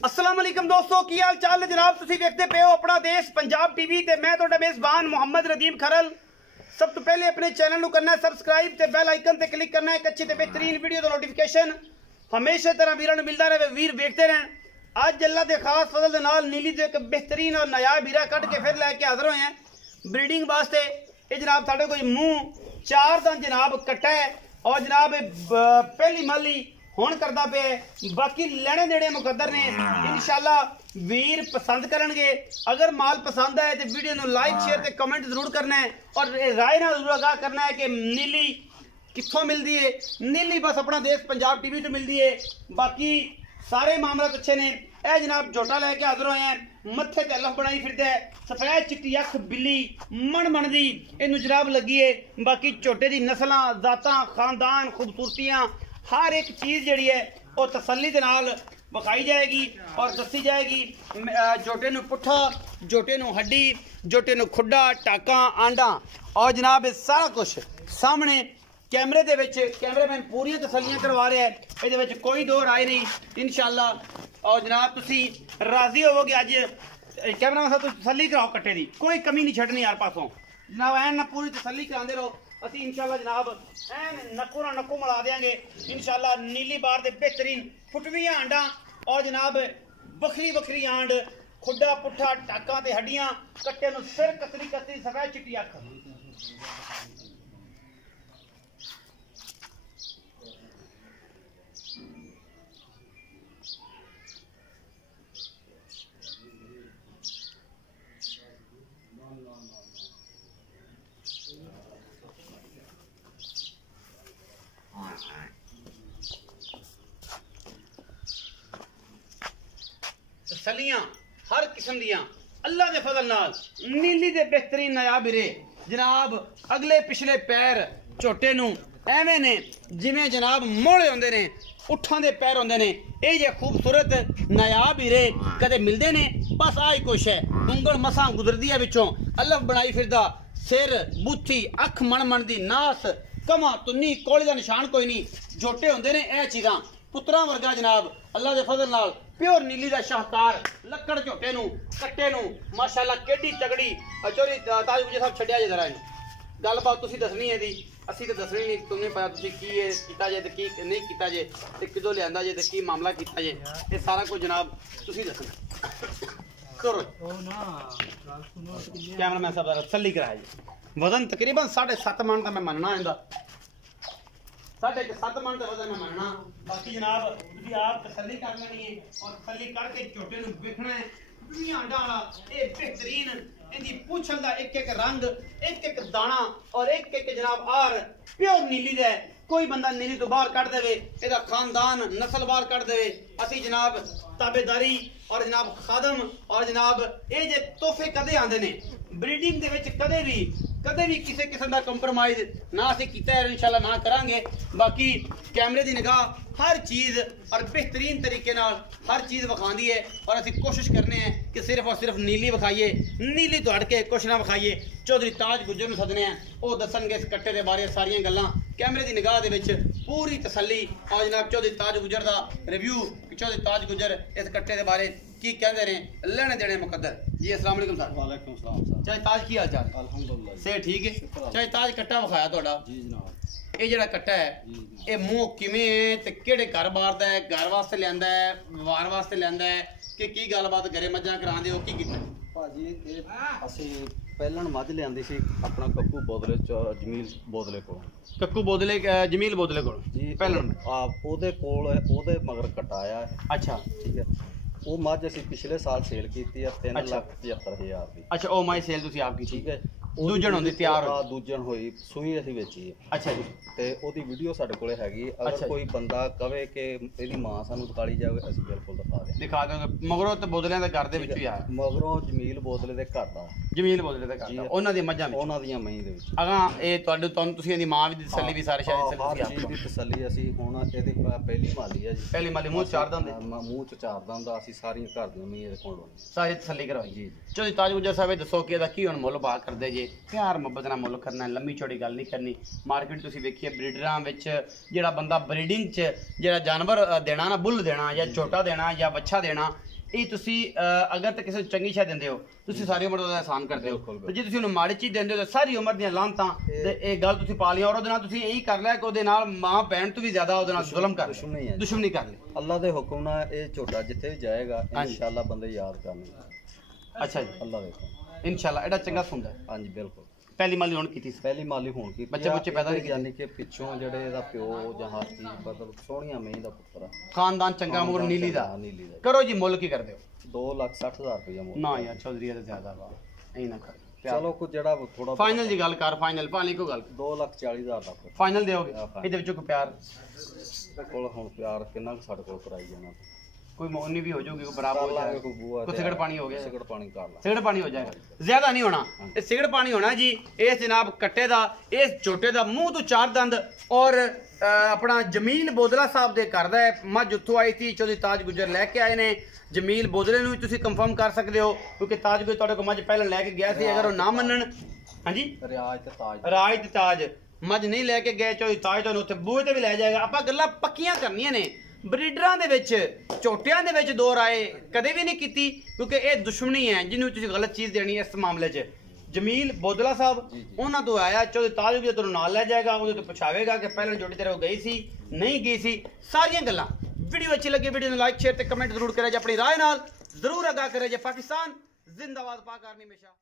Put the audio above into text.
अस्सलाम वालेकुम दोस्तों, की हाल चाल है जनाब। तुसी देखते पे हो अपना देश पंजाब टीवी ते मैं तुहाडा मेज़बान मोहम्मद रदीम खरल। सब तो पहले अपने चैनल को करना है सबसक्राइब ते बेल आइकन ते क्लिक करना है। एक अच्छी ते बेहतरीन वीडियो दा नोटिफिकेशन हमेशा तरह वीरां नूं मिलदा रहे, वीर देखते रहन। अज अल्लाह दे खास फजल दे नाल नीली दे एक बेहतरीन और नायाब हीरा कट के फिर लैके हाजिर होए हैं ब्रीडिंग वास्ते। ये जनाब साढ़े कोई मुंह चार दा जनाब कट्टा है और जनाब पहली माली हुण करदा पे। बाकी लेने देने मुकद्दर ने, इंशाल्लाह वीर पसंद करनगे। अगर माल पसंद आए तो वीडियो नूं लाइक शेयर ते कमेंट जरूर करना है और राय ना जरूर आगाह करना है कि नीली कित्थों मिलती है। नीली बस अपना देश पंजाब टीवी तो मिलती है, बाकी सारे मामला अच्छे ने। यह जनाब झोटा लैके हाजिर होए हैं, मत्थे ते अल्लाह बनाई फिरदा है, सफेद चिट्टी अख बिल्ली मन दी इनू जनाब लगी है। बाकी झोटे दी नस्लां जातां खानदान खूबसूरतियां हर एक चीज़ जी है वो तसल्ली के नाल विखाई जाएगी और दसी जाएगी। जोटे नूं पुट्ठा, जोटे नूं हड्डी, जोटे नूं खुड्डा, टाका, आंडा और जनाब सारा कुछ सामने कैमरे दे विच कैमरामैन पूरी तसल्लियां करवा रहा है। ये कोई दो राय नहीं इंशाल्लाह। और जनाब तुसी राजी होवोगे। अज कैमरामैन साहब तसल्ली कराओ कट्टे दी, कोई कमी नहीं छड्डनी यार पासों जनाब। ऐन ना पूरी तसल्ली करांदे रहो। असी इंशाल्लाह जनाब ऐन नक्को ना नक्को मिला देंगे इंशाल्लाह। नीली बार दे बेहतरीन फुटवियां आंडा और जनाब बखरी बखरी आंड, खुड्डा पुट्ठा टाका ते हड्डियां, कट्टे नूं सिर कतरी कतरी सफेद चिट्टी अख। तसलियां हर किस्म दियां अल्लाह दे फजल नाल नीली दे बेहतरीन नायाब हीरे जनाब। अगले पिछले पैर झोटे नूं एवें ने जिवें जनाब मोड़े होंदे ने, उठां दे पैर होंदे ने। ये जे खूबसूरत नायाब हीरे कदे मिलदे ने, बस आ ही कुछ है। उंगल मसां गुजरदी है विचों, अल्लाह बनाई फिरदा सिर बुत्थी अख मन दी नास कमा तुन्नी कोले दा निशान कोई नहीं। झोटे होंदे ने ए चीज़ां पुत्रा वर्गा जनाब अल्लाह दे फजल नाल। प्योर नीली दा शाहकार लक्कड़ झोटे नूं कट्टे नूं माशाअल्लाह केडी तगड़ी। चोरी ताज गुजर साहब छड्डिया जे जरा गलबात तुसीं दसनी है दी, असीं ते दसनी नहीं। तुसें पता तुसीं की कीता जे ते की नहीं कीता जे ते किदों लिआंदा जे ते की मामला कीता जे, ये सारा कुछ जनाब तुसीं दसना। करो कैमरामैन साहब तसल्ली कराया जी। वजन तकरीबन 7.5 मन का मैं मनना इंदा, 7.5 मन का वजन मैं मनना। बाकी जनाब तुसीं आप तसल्ली कर लेनी है और तसल्ली करके झोटे नूं वेखना है। दुनिया आंडा वाला ये बेहतरीन इनकी पूछल दा एक एक रंग, एक एक दाना और एक एक जनाब आर प्योर नीली दे। कोई बंदा नीली तो बाहर कट देवे, एदा खानदान नस्ल बाहर कट देवे, असी जनाब ताबेदारी और जनाब खादम और जनाब ये जे तोहफे कदे आंदे ने ब्रीडिंग दे विच कदे भी किसी किस्म का कंप्रोमाइज ना असी कीता है इंशाल्लाह ना करांगे। बाकी कैमरे की निगाह हर चीज़ और बेहतरीन तरीके नाल हर चीज़ विखांदी है और असी कोशिश करने हैं कि सिर्फ और सिर्फ नीली विखाइए, नीली तो हट के कुछ ना विखाइए। चौधरी ताज गुजर नूं सदने हैं, वो दसणगे इस कट्टे के बारे सारियां गल्लां कैमरे की निगाह दे विच पूरी तसल्ली। और जनाब चौधरी ताज गुजर का रिव्यू, चौधरी ताज गुजर इस कट्टे के बारे की कहते हैं लेने देने मुकद्दर जी। अस्सलाम वालेकुम सर। वालेकुम सलाम। चाहे ताज की हाल चाल? अल्हम्दुलिल्लाह से ठीक है। चाहे ताज कट्टा विखाया तुहाडा जी जनाब। ये जिहड़ा कट्टा है ये मुंह किवें है ते किहड़े घर बार दा है? घर वास्ते लिआंदा है, वार वास्ते लिआंदा है कि की गलबात घरे मज्जां करांदे हो की कीता? भाजी ਅਸੀਂ ਪਹਿਲਣ ਮੱਝ ਲਿਆਂਦੀ ਸੀ ਆਪਣਾ ਕੱਕੂ ਬੋਦਲੇ ਜਮੀਲ ਬੋਦਲੇ ਕੋਲ। ਕੱਕੂ ਬੋਦਲੇ ਜਮੀਲ ਬੋਦਲੇ ਕੋਲ ਜੀ ਪਹਿਲਣ ਉਹਦੇ ਕੋਲ ਉਹਦੇ ਮਗਰ ਕਟਾਇਆ। ਅੱਛਾ ਠੀਕ ਹੈ। ਉਹ ਮੱਝ ਅਸੀਂ ਪਿਛਲੇ ਸਾਲ ਸੇਲ ਕੀਤੀ ਆ 3,75,000 ਦੀ। ਅੱਛਾ ਉਹ ਮਾਈ ਸੇਲ ਤੁਸੀਂ ਆਪ ਕੀਤੀ? ਠੀਕ ਹੈ। ਦੂਜਣ ਹੁੰਦੀ ਤਿਆਰ ਹੋਈ? ਦੂਜਣ ਹੋਈ ਸੂਈ ਅਸੀਂ ਵੇਚੀ ਹੈ। ਅੱਛਾ ਜੀ। ਤੇ ਉਹਦੀ ਵੀਡੀਓ ਸਾਡੇ ਕੋਲੇ ਹੈਗੀ। ਅਗਰ ਕੋਈ ਬੰਦਾ ਕਵੇ ਕਿ ਇਹਦੀ ਮਾਂ ਸਾਨੂੰ ਦਿਖਾਲੀ ਜਾਵੇ ਅਸੀਂ ਬਿਲਕੁਲ ਦਿਖਾ ਦੋਗੇ। ਮਗਰੋਂ ਤੇ ਬੋਦਲਿਆਂ ਦੇ ਘਰ ਦੇ ਵਿੱਚ ਹੀ ਆ? ਮਗਰੋਂ ਜਮੀਲ ਬੋਦਲੇ ਦੇ ਘਰ ਦਾ ਜਮੀਲ ਬੋਦਲੇ ਦਾ ਕਰਦਾ ਉਹਨਾਂ ਦੀ ਮੱਝਾਂ ਵਿੱਚ ਉਹਨਾਂ ਦੀਆਂ ਮਹੀਂ ਦੇ ਵਿੱਚ ਅਗਾਂ ਇਹ ਤੁਹਾਨੂੰ ਤੁਸੀਂ ਇਹਦੀ ਮਾਂ ਵੀ ਦੀ ਤਸੱਲੀ ਵੀ ਸਾਰੇ ਸ਼ਾਇਦ ਹਰ ਚੀਜ਼ ਦੀ ਤਸੱਲੀ ਅਸੀਂ ਹੁਣ ਇਹਦੀ ਪਹਿਲੀ ਮਾਲੀ ਆ ਜੀ ਪਹਿਲੀ ਮਾਲੀ ਮੂੰਹ ਚਾਰ ਦੰਦ ਮੂੰਹ ਚ ਚਾਰ ਦੰਦ ਦਾ ਅਸੀਂ ਸਾਰੀਆਂ ਘਰ ਦੀਆਂ ਮਹੀਂ ਇਹਦੇ ਕੋਲ ਲਾਉਣੀ ਸਾਰੀ ਤਸੱਲੀ ਕਰਵਾਈ ਜੀ ਚਲੋ ਤਾਜ ਗੁੱਜਰ ਸਾਹਿਬ ਇਹ ਦੱਸੋ ਕਿ ਇਹਦਾ ਕੀ ਹੁਣ ਮੁੱਲ ਭਾਅ ਕਰਦੇ ਜੇ ਪਿਆਰ ਮੁਹੱਬਤ ਨਾਲ ਮੁੱਲ ਕਰਨਾ ਲੰਮੀ ਚੌੜੀ ਗੱਲ ਨਹੀਂ ਕਰਨੀ ਮਾਰਕੀਟ ਤੁਸੀਂ ਵੇਖੀਏ ਬਰੀਡਰਾਂ ਵਿੱਚ ਜਿਹੜਾ ਬੰਦਾ ਬਰੀਡਿੰਗ 'ਚ ਜਿਹੜਾ ਜਾਨਵਰ ਦੇਣਾ ਨਾ ਬੁੱਲ ਦੇਣਾ ਜਾਂ ਛੋਟਾ ਦੇਣਾ ਜਾਂ ਬੱਚਾ ਦੇਣਾ ਇਹ ਤੁਸੀਂ ਅਗਰ ਤਾਂ ਕਿਸੇ ਨੂੰ ਚੰਗੀ ਸ਼ੈ ਦਿੰਦੇ ਹੋ ਤੁਸੀਂ ਸਾਰੀ ਉਮਰ ਦਾ ਇਹਸਾਨ ਕਰਦੇ ਹੋ ਤੇ ਜੇ ਤੁਸੀਂ ਉਹਨੂੰ ਮਾੜੀ ਚੀਜ਼ ਦਿੰਦੇ ਹੋ ਤਾਂ ਸਾਰੀ ਉਮਰ ਦੀਆਂ ਲਾਂਤਾਂ ਤੇ ਇਹ ਗੱਲ ਤੁਸੀਂ ਪਾ ਲਿਆ ਔਰ ਉਹਦੇ ਨਾਲ ਤੁਸੀਂ ਇਹੀ ਕਰ ਲਿਆ ਕਿ ਉਹਦੇ ਨਾਲ ਮਾਂ ਭੈਣ ਤੋਂ ਵੀ ਜ਼ਿਆਦਾ ਉਹਦੇ ਨਾਲ ਜ਼ੁਲਮ ਕਰ ਲਿਆ ਦੁਸ਼ਮਣੀ ਕਰ ਲਈ ਅੱਲਾ ਦੇ ਹੁਕਮ ਨਾਲ ਇਹ ਝੋਟਾ ਜਿੱਥੇ ਵੀ ਜਾਏਗਾ ਇਨਸ਼ਾਅੱਲਾ ਬੰਦੇ ਯਾਦ ਕਰਨਗੇ ਅੱਛਾ ਜੀ ਅੱਲਾ ਦੇ ਹੁਕਮ ਇਨਸ਼ਾਅੱਲਾ ਇਹਦਾ ਚੰਗਾ ਸੁਣਦਾ ਹਾਂਜੀ ਬਿਲਕੁਲ ਪਹਿਲੀ ਮਾਲੀ ਹੁਣ ਕੀਤੀ ਸੀ ਪਹਿਲੀ ਮਾਲੀ ਹੋਣ ਕੀ ਬੱਚੇ ਪੈਦਾ ਨਹੀਂ ਯਾਨੀ ਕਿ ਪਿੱਛੋਂ ਜਿਹੜੇ ਇਹਦਾ ਪਿਓ ਜਾਂ ਹਰ ਚੀਜ਼ ਮਤਲਬ ਸੋਹਣੀਆਂ ਮਹੀਂ ਦਾ ਪੁੱਤਰ ਆ ਖਾਨਦਾਨ ਚੰਗਾ ਮਗਰ ਨੀਲੀ ਦਾ ਨੀਲੀ ਦਾ ਕਰੋ ਜੀ ਮੁੱਲ ਕੀ ਕਰਦੇ ਹੋ 2,60,000 ਰੁਪਇਆ ਮੁੱਲ ਨਾ ਯਾਰ ਚੌਧਰੀ ਇਹ ਤਾਂ ਜ਼ਿਆਦਾ ਵਾ ਐਂ ਨਾ ਕਰ ਚਲੋ ਕੋਈ ਜਿਹੜਾ ਥੋੜਾ ਫਾਈਨਲ ਦੀ ਗੱਲ ਕਰ ਫਾਈਨਲ ਭਾਲੀ ਕੋ ਗੱਲ 2,40,000 ਦਾ ਫਾਈਨਲ ਦਿਓਗੇ ਇਹਦੇ ਵਿੱਚੋਂ ਕੋਈ ਪਿਆਰ ਕੋਲ ਹੁਣ ਪਿਆਰ ਕਿੰਨਾ ਕੁ ਸਾਡੇ ਕੋਲ ਕਰਾਈ ਜਾਣਾ ਕੋਈ ਮੋਨੀ ਵੀ ਹੋ ਜਾਊਗੀ ਕੋਈ ਬਰਾਬਰ ਹੋ ਜਾਏਗਾ ਕੋਈ ਸਿਗੜ ਪਾਣੀ ਹੋ ਗਿਆ ਸਿਗੜ ਪਾਣੀ ਕਰ ਲਾ ਸਿਗੜ ਪਾਣੀ ਹੋ ਜਾਏਗਾ ਜ਼ਿਆਦਾ ਨਹੀਂ ਹੋਣਾ ਇਹ ਸਿਗੜ ਪਾਣੀ ਹੋਣਾ ਜੀ ਇਸ ਜਨਾਬ ਕੱਟੇ ਦਾ ਇਸ ਛੋਟੇ ਦਾ ਮੂੰਹ ਤੋਂ ਚਾਰ ਦੰਦ ਔਰ ਆਪਣਾ ਜਮੀਲ ਬੋਦਲਾ ਸਾਹਿਬ ਦੇ ਘਰ ਦਾ ਮੱਝ ਉੱਥੋਂ ਆਈ ਸੀ ਚੌਧਰੀ ਤਾਜ ਗੁੱਜਰ ਲੈ ਕੇ ਆਏ ਨੇ ਜਮੀਲ ਬੋਦਲੇ ਨੂੰ ਵੀ ਤੁਸੀਂ ਕੰਫਰਮ ਕਰ ਸਕਦੇ ਹੋ ਕਿਉਂਕਿ ਤਾਜ ਗੁੱਜਰ ਤੁਹਾਡੇ ਕੋਲ ਮੱਝ ਪਹਿਲਾਂ ਲੈ ਕੇ ਗਿਆ ਸੀ ਅਗਰ ਉਹ ਨਾ ਮੰਨਣ ਹਾਂਜੀ ਰਿਆਜ ਤੇ ਤਾਜ ਰਾਜ ਤੇ ਤਾਜ ਮੱਝ ਨਹੀਂ ਲੈ ਕੇ ਗਏ ਚੌਧਰੀ ਤਾਜ ਤੁਹਾਨੂੰ ਉੱਥੇ ਬੂਹੇ ਤੇ ਵੀ ਲੈ ਜਾਏਗਾ ਆਪਾਂ ਗੱਲਾਂ ਪੱਕੀਆਂ ਕਰਨੀਆਂ ਨੇ ਬਰੀਡਰਾਂ ਦੇ ਵਿੱਚ ਝੋਟਿਆਂ ਦੇ ਵਿੱਚ ਦੋ ਰਾਏ ਕਦੇ ਵੀ ਨਹੀਂ ਕੀਤੀ ਕਿਉਂਕਿ ਇਹ ਦੁਸ਼ਮਣੀ ਹੈ ਜਿਹਨੂੰ ਤੁਸੀਂ ਗਲਤ ਚੀਜ਼ ਦੇਣੀ ਹੈ ਇਸ ਮਾਮਲੇ 'ਚ ਜਮੀਲ ਬੋਦਲਾ ਸਾਹਿਬ ਉਹਨਾਂ ਤੋਂ ਆਇਆ ਚੌਧਰੀ ਤਾਜ ਵੀ ਤੁਹਾਨੂੰ ਨਾਲ ਲੈ ਜਾਏਗਾ ਉਹਦੇ ਤੋਂ ਪੁੱਛਾਵੇਗਾ ਕਿ ਪਹਿਲਾਂ ਜੋਟੀ ਤੇਰੇ ਕੋਲ ਗਈ ਸੀ ਨਹੀਂ ਗਈ ਸੀ ਸਾਰੀਆਂ ਗੱਲਾਂ ਵੀਡੀਓ ਅੱਛੀ ਲੱਗੀ ਵੀਡੀਓ ਨੂੰ ਲਾਈਕ ਸ਼ੇਅਰ ਤੇ ਕਮੈਂਟ ਜ਼ਰੂਰ ਕਰਿਆ ਜੇ ਆਪਣੀ ਰਾਏ ਨਾਲ ਜ਼ਰੂਰ ਅਗਾ ਕਰਿਆ ਜੇ ਪਾਕਿਸਤਾਨ ਜ਼ਿੰਦਾਬਾਦ ਪਾਕ ਆਰਮੀ ਹਮੇਸ਼ਾ